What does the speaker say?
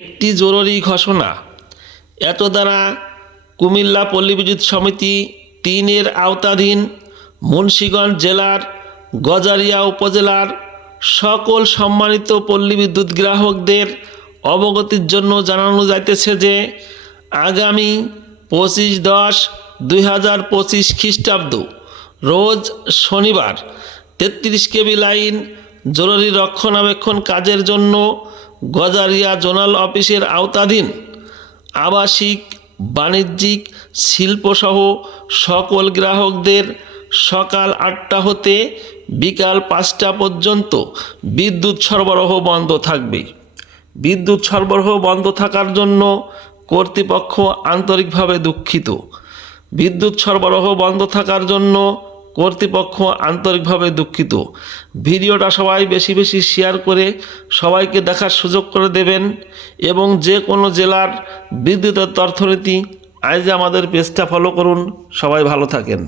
একটি জরুরি ঘোষণা। এত দ্বারা কুমিল্লা পল্লী বিদ্যুৎ সমিতি ৩-এর আওতাধীন মুন্সিগঞ্জ জেলার গজারিয়া উপজেলার সকল সম্মানিত পল্লী বিদ্যুৎ গ্রাহকদের অবগতির জন্য জানানো যাইতেছে যে আগামী 25/10/2025 খ্রিস্টাব্দ রোজ শনিবার 33 কেবি লাইন জরুরি রক্ষণাবেক্ষণ কাজের জন্য গজারিয়া জোনাল অফিসের আওতাধীন আবাসিক, বাণিজ্যিক, শিল্পসহ সকল গ্রাহকদের সকাল 8টা হতে বিকাল 5টা পর্যন্ত বিদ্যুৎ সরবরাহ বন্ধ থাকবে। বিদ্যুৎ সরবরাহ বন্ধ থাকার জন্য কর্তৃপক্ষ আন্তরিকভাবে দুঃখিত। বিদ্যুৎ সরবরাহ বন্ধ থাকার জন্য কর্তৃপক্ষ আন্তরিকভাবে দুঃখিত। ভিডিওটা সবাই বেশি বেশি শেয়ার করে সবাইকে দেখার সুযোগ করে দেবেন এবং যে কোনো জেলার বিদ্যুতের অর্থনীতি আজ আমাদের পেজটা ফলো করুন। সবাই ভালো থাকেন।